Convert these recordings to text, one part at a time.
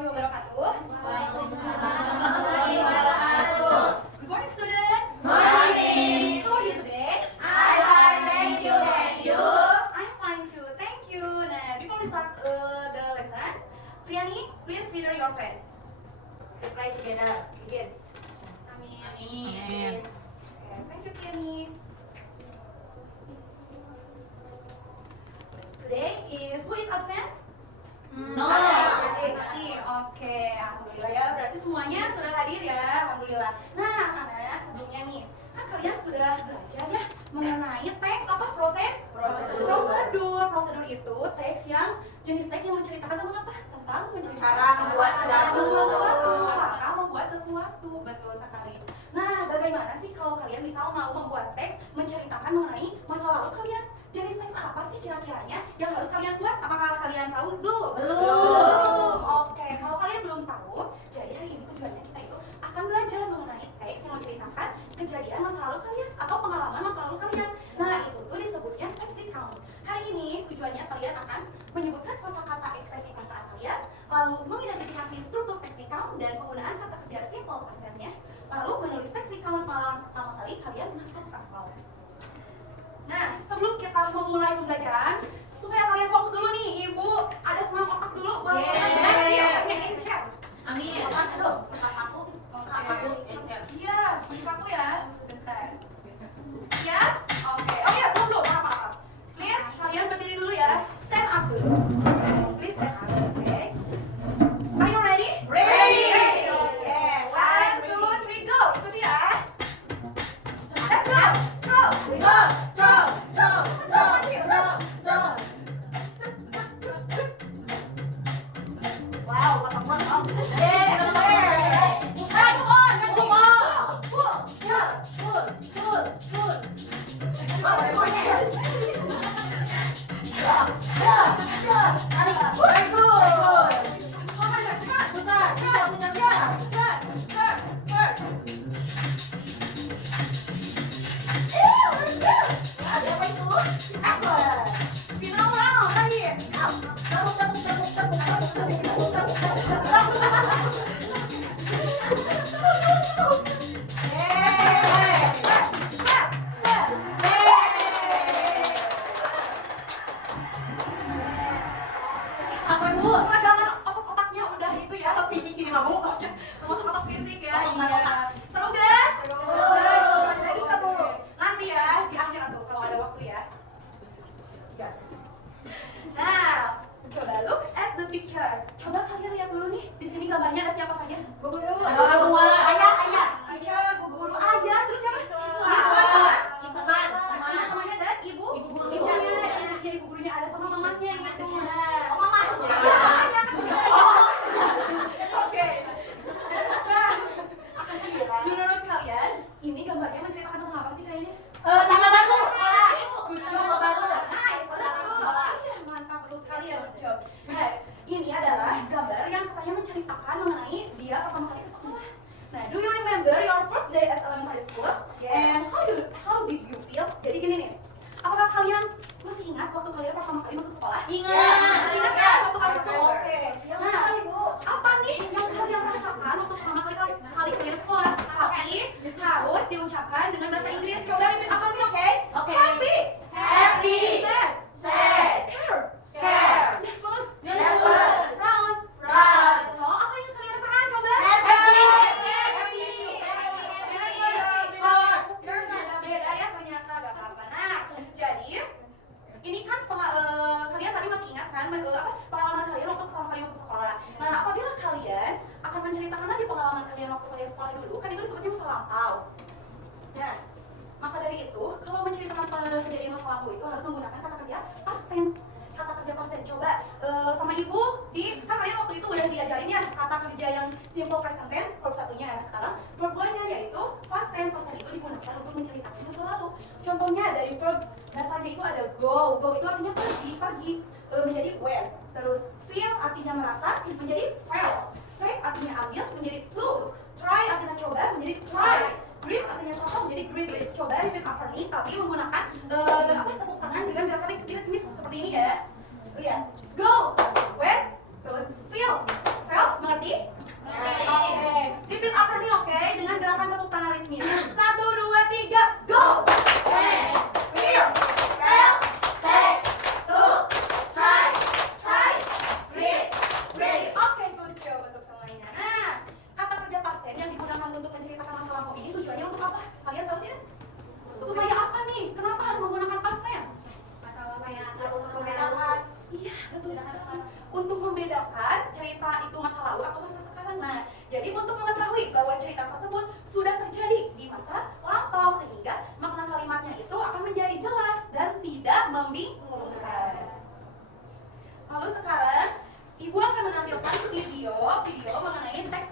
warahmatullahi wabarakatuh. Waalaikumsalam warahmatullahi wabarakatuh. Good morning, student. Morning. How are you today? I'm fine, thank you. And you? I'm fine too, thank you. Nah, before we start the lesson, Priyani, please read your friend. Reply together. Begin. Amin. Amin. Okay, thank you, Priyani. Today is who is absent? No. Berarti, oke, alhamdulillah ya. Berarti semuanya sudah hadir ya, alhamdulillah. Nah, anak-anak, sebelumnya nih, kan kalian sudah belajar ya mengenai teks apa prosedur itu teks yang jenis teks yang menceritakan tentang apa? Tentang menceritakan Cara membuat sesuatu. Maka membuat sesuatu, betul sekali. Nah, bagaimana sih kalau kalian misal mau membuat teks menceritakan mengenai masa lalu kalian? Jenis teks apa sih kira-kiranya yang harus kalian buat? Apakah kalian tahu? Belum. Oke, kalau kalian belum tahu, jadi hari ini tujuannya kita itu akan belajar mengenai teks yang menceritakan kejadian masa lalu kalian atau pengalaman masa lalu kalian. Nah, itu tuh disebutnya text recount. Hari ini tujuannya kalian akan menyebutkan kosakata ekspresi perasaan kalian, lalu mengidentifikasi struktur text recount dan penggunaan kata kerja simple past tense-nya, lalu menulis text recount pertama kali kalian masuk sampel. Nah, sebelum kita memulai pembelajaran, supaya kalian fokus dulu nih, Ibu ada senam otak dulu. Encer. Amin. Otak dulu. Aku. Iya, bagi aku ya. Bentar. Siap? Oke. Oh iya, belum. Maaf. Please, kalian berdiri dulu ya. Stand up dulu. Please stand up. Oke. Are you ready? Ready. Oke. 1, 2, 3, go. Ikuti ya. Let's go. Throw. Wow, what a fun. Sampai Bu, jangan otak-otaknya udah itu ya, fisik ini kamu. Termasuk otak fisik ya. Iya. Seru gak? Lagi kamu. Nanti ya, di akhir tuh kalau ada waktu ya. Nah, coba look at the picture. Coba kalian lihat dulu nih, di sini gambarnya ada siapa saja? Bu guru. Ada orang tua, Ayah. teacher, bu guru, ayah, terus siapa? Siswa. Teman-temannya dan ibu guru. Ibunya, ya ibu gurunya ada sama mamanya gitu. Nah, Mama. iya, ayah kan. Oke. Nah, menurut kalian, ini gambarnya menceritakan tentang apa sih kayaknya? Sama batu. Good job. Nice, betul. Iya, mantap, betul sekali ya, good job. Nah, ini adalah gambar yang katanya menceritakan mengenai dia pertama kali ke sekolah. Nah, do you remember your first day at elementary school? And how did you feel? Jadi gini nih, apakah kalian masih ingat waktu kalian pertama kali masuk sekolah? Ingat. Ingat kan waktu kelas 1? Oke. Ya, Nah, Ibu. apa nih yang kalian rasakan waktu pertama kali kalian sekolah? Tapi harus diucapkan dengan bahasa Inggris. Coba repeat apa nih, oke? Oke. Happy. Happy. Sad. Scared. Nervous. Proud. Proud. So, apa yang kalian rasakan? Coba. Beda ya ternyata, gak apa-apa. Nah, jadi ini kan kalian tadi masih ingat kan pengalaman kalian waktu pertama kali masuk sekolah. Nah, apabila kalian akan menceritakan lagi pengalaman kalian waktu kalian sekolah dulu, kan itu disebutnya masa lampau. Nah, maka dari itu, kalau menceritakan kejadian masa lampau itu harus menggunakan kata kerja past tense. Kata kerja past tense. Coba sama ibu kan kalian waktu itu udah diajarin ya kata kerja yang simple present tense, verb satunya ya. Sekarang verb 2-nya yaitu past tense. Past tense itu digunakan untuk menceritakan masa lalu. Contohnya dari verb dasarnya itu ada go. Go itu artinya pergi, menjadi went. Terus feel artinya merasa, menjadi felt. Take artinya ambil, menjadi took. Try artinya coba, menjadi try. Greet artinya sosok, menjadi greet. Coba repeat after me, tapi menggunakan tepuk tangan dengan gerakan seperti ini ya. Lihat, go, went, terus feel, felt, mengerti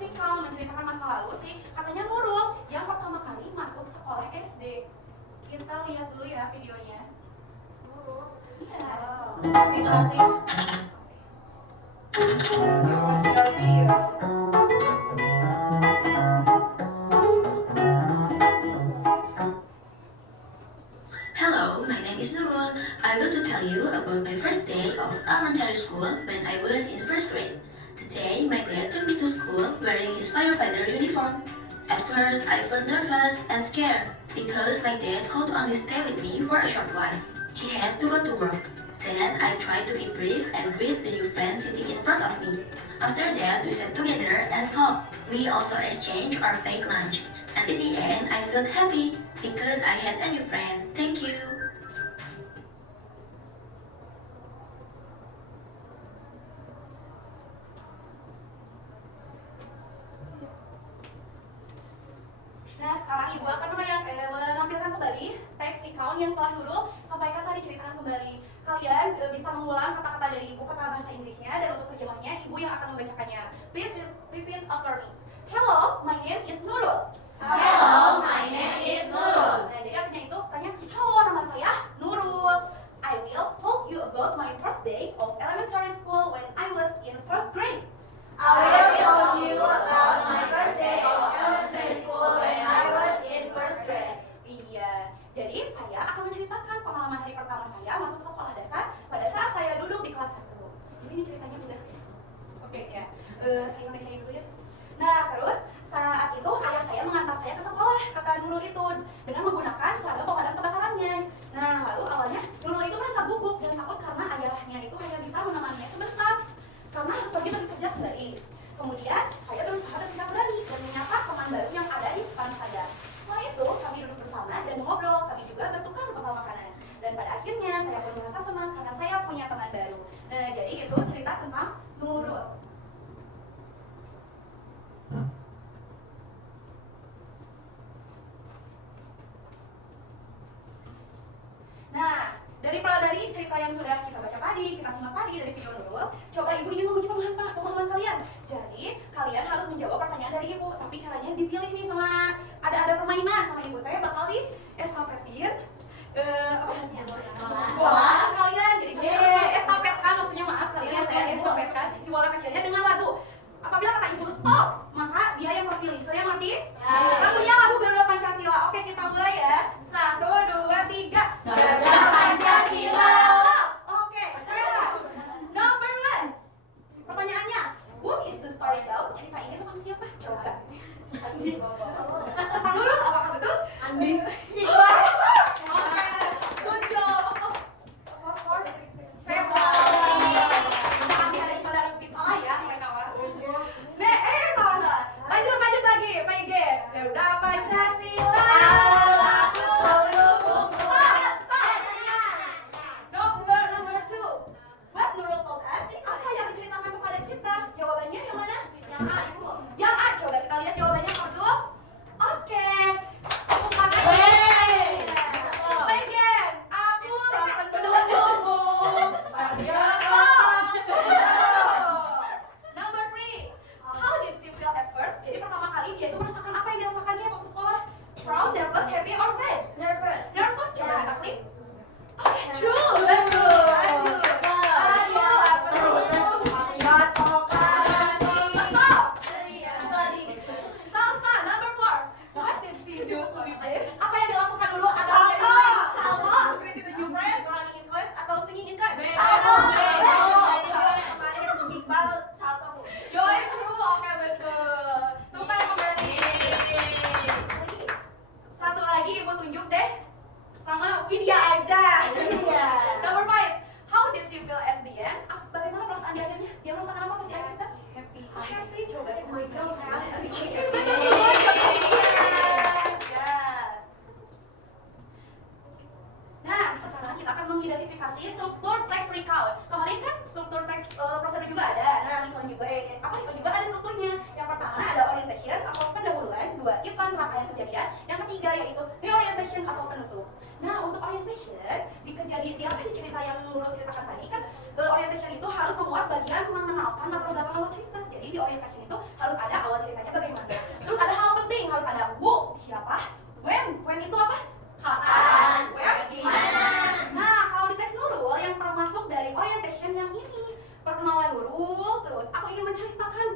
recount, menceritakan masa lalu si katanya Nurul yang pertama kali masuk sekolah SD. Kita lihat dulu ya videonya. Nurul. Iya. Terima kasih. Here was your video. Hello, my name is Nurul. I want to tell you about my first day of elementary school when I was in first grade. Today, my dad took me to school wearing his firefighter uniform. At first, I felt nervous and scared because my dad called on to stay with me for a short while. He had to go to work. Then, I tried to be brief and greet the new friend sitting in front of me. After that, we sat together and talked. We also exchanged our fake lunch. And in the end, I felt happy because I had a new friend. Thank you. Nah, sekarang Ibu akan menampilkan kembali teks recount yang telah Nurul sampaikan tadi, ceritakan kembali. Kalian bisa mengulang kata-kata dari Ibu, kata bahasa Inggrisnya, dan untuk terjemahnya Ibu yang akan membacakannya. Please repeat after me. Hello, my name is Nurul. Hello, my name is Nurul. Nah, jadi artinya itu tanya, halo, nama saya Nurul. I will talk you about my first day of elementary school when I was in first grade. I will tell you about my first day of elementary school when I was in first grade. Iya, jadi saya akan menceritakan pengalaman hari pertama saya masuk sekolah dasar pada saat saya duduk di kelas 1. Jadi ini ceritanya mudah ya? Oke ya, saya Indonesia dulu ya. Nah, terus saat itu ayah saya mengantar saya ke sekolah, kata Nurul itu, dengan menggunakan seragam pemadam kebakarannya. Nah, lalu awalnya Nurul itu merasa gugup dan takut karena ayahnya itu hanya bisa menemaninya sebentar karena harus pergi kerja kembali. Kemudian saya berusaha bersikap berani dan menyapa teman baru yang ada di depan saya. Setelah itu kami duduk bersama dan mengobrol, kami juga bertukar bekal makanan. Dan pada akhirnya saya pun merasa senang karena saya punya teman baru. Nah, jadi itu cerita tentang Nurul. Nah, dari cerita yang sudah kita baca tadi, kita simak tadi dari video Nurul, coba Ibu ingin menguji pemahaman kalian. Jadi, kalian harus menjawab pertanyaan dari Ibu, tapi caranya dipilih nih sama ada permainan sama Ibu. Saya bakal di estafetin bola ke kalian. Jadi kalian estafetkan, maksudnya maaf, kalian yang saya estafetkan si bola kecilnya dengan lagu. Apabila kata Ibu stop, maka dia yang terpilih. Kalian ngerti? Lagunya lagu Garuda Pancasila. Oke, kita mulai ya. 1, 2, 3. Garuda Pancasila. Oke, number 1. Pertanyaannya, who is the story about? Cerita ini tentang siapa? Coba. Andi. Tentang Nurul, apakah betul? Andi. Oke, good job. Pastor, Febra. Andi ada di pada lupis. Salah ya, kawan. Salah. Lanjut lagi, PG. Garuda Pancasila. Number 2. What Nurul told us? Apa yang diceritakan kepada kita? Jawabannya yang mana? Yang A. Coba kita lihat jawabannya, Abdul. Oke. Tepuk tangan. Legend. Abdul akan mendukung. Number 3. How did she feel at first? Jadi pertama kali dia itu merasakan apa yang dirasakannya waktu sekolah? Proud, nervous, happy, or sad? Nervous. Nervous. Coba kita klik. Oke, true. Betul. Lanjut. Apa dulu? Salsa, number 4. What did she do to be brave? Apa yang dilakukan dulu agar menjadi brave? Salsa, greeting the new friend, running in class, atau singing in class? You're true. Oke, betul. Tepuk tangan kembali. Satu lagi Ibu tunjuk deh. Sama Widya aja. Number 5. How did she feel at the end? Bagaimana perasaan di akhirnya? Dia merasakan apa pas di akhir cerita? Happy. Happy. Coba deh. Nah, sekarang kita akan mengidentifikasi struktur teks recount. Kemarin kan struktur teks prosedur juga ada. Nah, recount juga recount juga ada strukturnya. Yang pertama ada orientation atau pendahuluan, 2 event rangkaian kejadian, yang ketiga yaitu reorientation atau penutup. Nah, untuk orientation di apa di cerita yang Nurul ceritakan tadi kan, orientation itu harus memuat bagian mengenalkan latar belakang awal cerita. Jadi di orientation itu harus ada awal ceritanya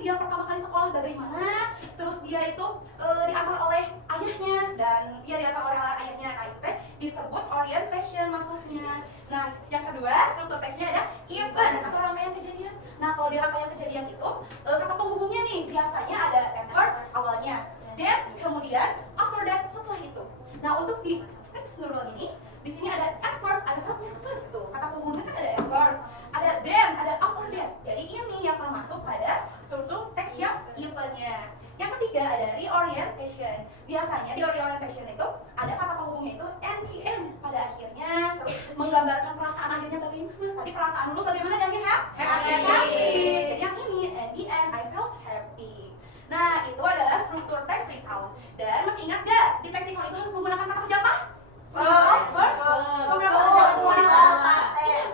dia pertama kali sekolah bagaimana, terus dia itu diantar oleh ayahnya dan dia diantar oleh ayahnya. Nah itu teh disebut orientation masuknya. Nah yang kedua struktur teksnya ada event atau rangkaian kejadian. Nah kalau di rangkaian kejadian itu kata penghubungnya nih biasanya ada at first awalnya, then kemudian after that setelah itu. Nah untuk di teks Nurul ini di sini ada at first, I felt nervous tuh. Kata penghubungnya kan ada at first, ada then, ada after that. Jadi ini yang termasuk pada struktur teks yang eventnya. Yang ketiga ada reorientation. Biasanya di reorientation itu ada kata penghubungnya itu and the end pada akhirnya, terus menggambarkan perasaan akhirnya bagaimana. Tadi perasaan dulu bagaimana di akhir happy. Jadi yang ini and the end I felt happy. Nah itu adalah struktur teks recount. Dan masih ingat gak di teks recount itu harus menggunakan kata kerja apa? Verb. Beberapa kata kerja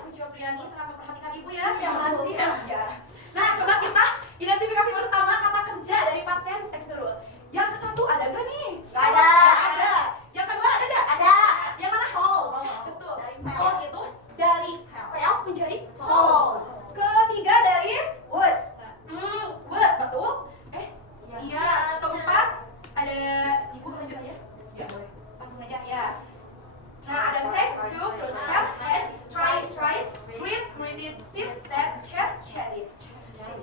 Kucuk Priani sangat memperhatikan ibu ya. Yang pasti ya. Nah coba kita identifikasi bersama kata kerja dari past tense teks dulu. Yang satu ada gak nih? Gak ada. Ada. Yang kedua ada gak? Ada. Yang mana? Told. Betul. Told itu dari felt menjadi told. Ketiga dari was. Was betul. Iya. Keempat ada ibu lanjut aja. Ya boleh. Langsung aja ya. Nah ada say, to, terus have, had, try, greeted, sit, said, chatted.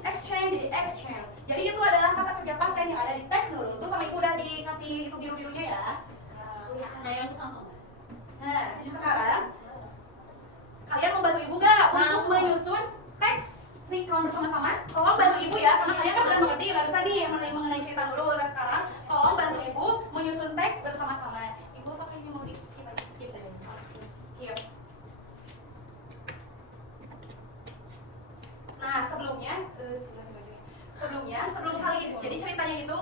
Exchange jadi exchange. Jadi itu adalah kata kerja past tense yang ada di teks dulu. Itu sama ibu udah dikasih itu biru-birunya ya. Nah yang sama. Nah sekarang kalian mau bantu ibu gak untuk menyusun teks recount bersama-sama? Tolong bantu ibu ya, karena kalian kan sudah mengerti barusan nih mengenai cerita dulu. Nah sekarang tolong bantu ibu menyusun teks bersama-sama. Ibu apakah ini mau di skip aja? Skip saja. Iya. Nah sebelum kali jadi ceritanya itu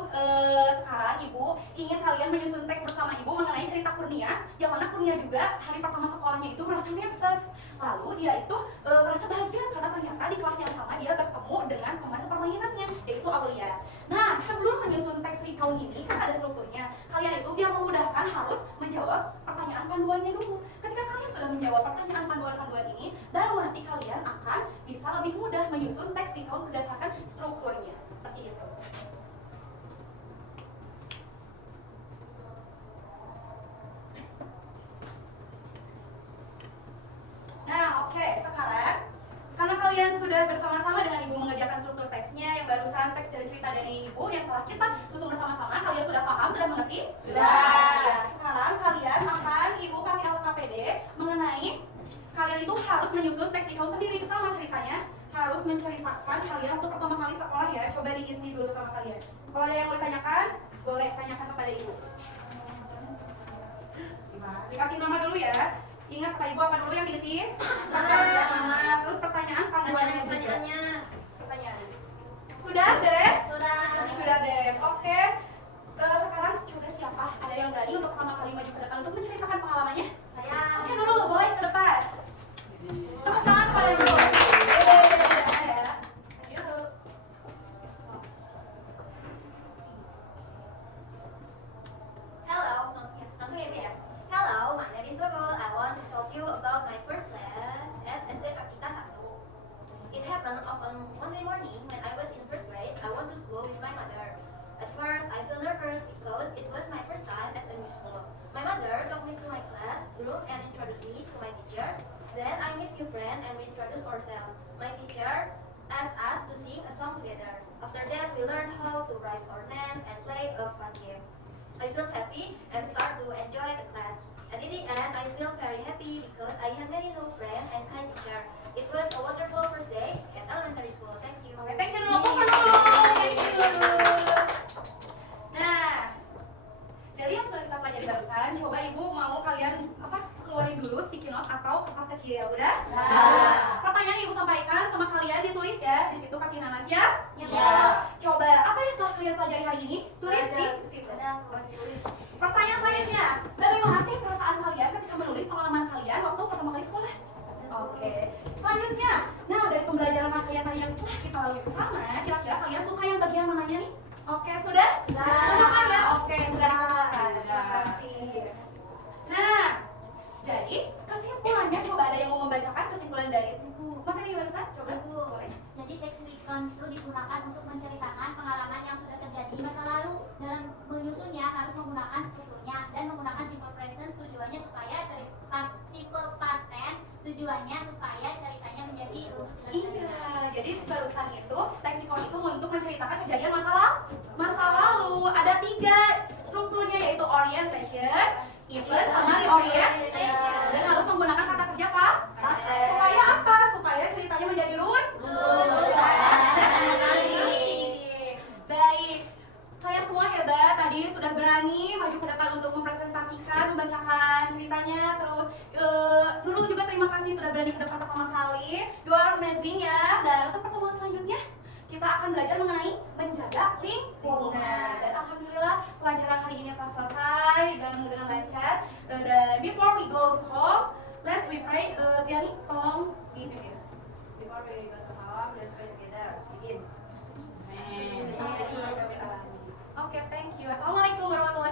sekarang ibu ingin kalian menyusun teks bersama ibu mengenai cerita Kurnia, yang mana Kurnia juga hari pertama sekolahnya itu merasa nervous, lalu dia itu merasa bahagia karena ternyata di kelas yang sama dia bertemu dengan teman sepermainannya yaitu Aulia. Nah sebelum menyusun teks recount ini kan ada strukturnya, kalian itu biar memudahkan harus menjawab pertanyaan panduannya dulu. Ketika kalian sudah menjawab pertanyaan panduan ini, baru nanti kalian akan bisa lebih mudah menyusun teks recount berdasarkan strukturnya. Seperti itu. Nah, oke, sekarang karena kalian sudah bersama-sama dengan ibu mengerjakan struktur teksnya yang barusan teks dari cerita dari ibu yang telah kita susun bersama-sama, kalian sudah paham, sudah mengerti? Sudah. Ya, sekarang kalian akan ibu kasih LKPD mengenai kalian itu harus menyusun teks recount sendiri. Sama ceritanya, harus menceritakan kalian waktu pertama kali sekolah ya. Coba diisi dulu sama kalian. Kalau ada yang mau ditanyakan, boleh tanyakan kepada ibu. Dikasih nama dulu ya. Ingat kata ibu apa dulu yang diisi? Nama, terus pertanyaan panduannya juga. Pertanyaan. Sudah beres? Sudah beres. Oke. Sekarang coba siapa? Ada yang berani untuk pertama kali maju ke depan untuk menceritakan pengalamannya? Saya. Oke Nurul, boleh ke depan. Tepuk tangan kepada Nurul. Langsung ya Bu ya. Hello, my name is Nurul. I want to talk you about my first class at SD Kapita 1. It happened on Monday morning when I was in first grade. I went to school with my mother. At first, I felt nervous because it was my first time at a new school. My mother took me to my classroom and introduced me to my teacher. Then I met new friend and we introduced ourselves. My teacher asked us to sing a song together. After that, we learned how to write our names and play a fun game. I felt happy and started to enjoy the class. And in the end, I feel very happy because I had many new friends and kind teacher. It was a wonderful first day at elementary school. Thank you. Oke, thank you Nurul. Thank you Nurul. Nah, dari yang sudah kita pelajari barusan, coba ibu mau kalian keluarin dulu sticky note atau kertas kecil, udah? Nah, pertanyaan ibu sampaikan sama kalian ditulis ya. Di situ kasih nama siap? Coba apa yang telah kalian pelajari hari ini? Tulis di situ. Pertanyaan selanjutnya, bagaimana sih perasaan kalian ketika menulis pengalaman kalian waktu pertama kali sekolah? Oke. Selanjutnya, nah dari pembelajaran rangkaian tadi yang telah kita lalui bersama, kira-kira kalian suka yang bagian mananya nih? Oke, sudah? Kumpulkan ya? Oke, sudah dikumpulkan. Terima kasih. Nah, jadi kesimpulannya coba ada yang mau membacakan kesimpulan dari materi barusan? Coba. Jadi teks recount itu digunakan untuk menceritakan Tujuannya supaya ceritanya menjadi runut jelas. Iya, jadi barusan itu leksikon itu untuk menceritakan kejadian masa lalu. Ada 3 strukturnya, yaitu orientation, event, sama reorientation. Dan harus menggunakan kata kerja past. Supaya apa? Supaya ceritanya menjadi runut, jelas, dan menarik. Baik, kalian semua hebat. Tadi sudah berani maju ke depan untuk mempresentasikan, membacakan ceritanya. Terus Nurul juga terima kasih sudah berani ke depan pertama kali. You are amazing ya. Dan untuk pertemuan selanjutnya kita akan belajar mengenai menjaga lingkungan. Dan alhamdulillah pelajaran hari ini telah selesai dan dengan lancar. Dan before we go to home, let's we pray. Tiani, tolong dipimpin. Before we go to home, let's pray together. Begin. Amen. Oke, thank you. Assalamualaikum warahmatullahi